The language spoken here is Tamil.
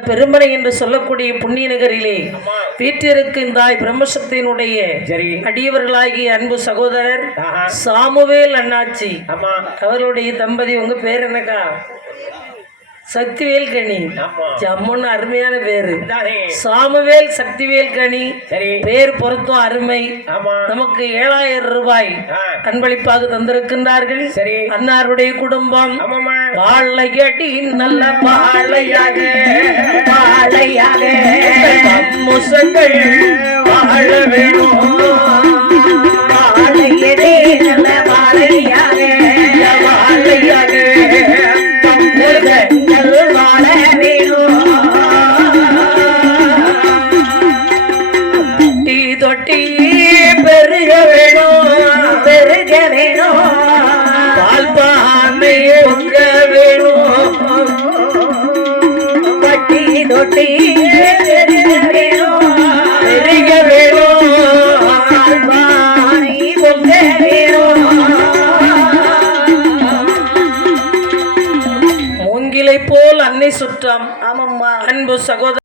பெருமலை என்று சொல்லக்கூடிய புண்ணிய நகரிலே வீட்டிற்கின்றாய் பிரம்மசக்தியினுடைய அடியவர்களாகிய அன்பு சகோதரர் சாமுவேல் அண்ணாச்சி. அவருடைய தம்பதி உங்க பேர் என்னக்கா? சக்திவேல் கனி. ஜம்முன்னு அருமையான பேரு. சாமுவேல் சக்திவேல் கனி. சரி. பேர் பொருத்தம் அருமை. நமக்கு ஏழாயிரம் ரூபாய் அன்பளிப்பாக தந்திருக்கின்றார்கள். சரி. அன்னாருடைய குடும்பம். ஆமாமா வாழையடி நல்ல வாழையாக வாழையாக முசங்கள் வாழ வேணும். வேணும். பால் பானை பொங்க வேணும். தொட்டி தொட்டி மூங்கிலை போல் அன்னை சுற்றம். ஆமம்மா. அன்பு சகோதர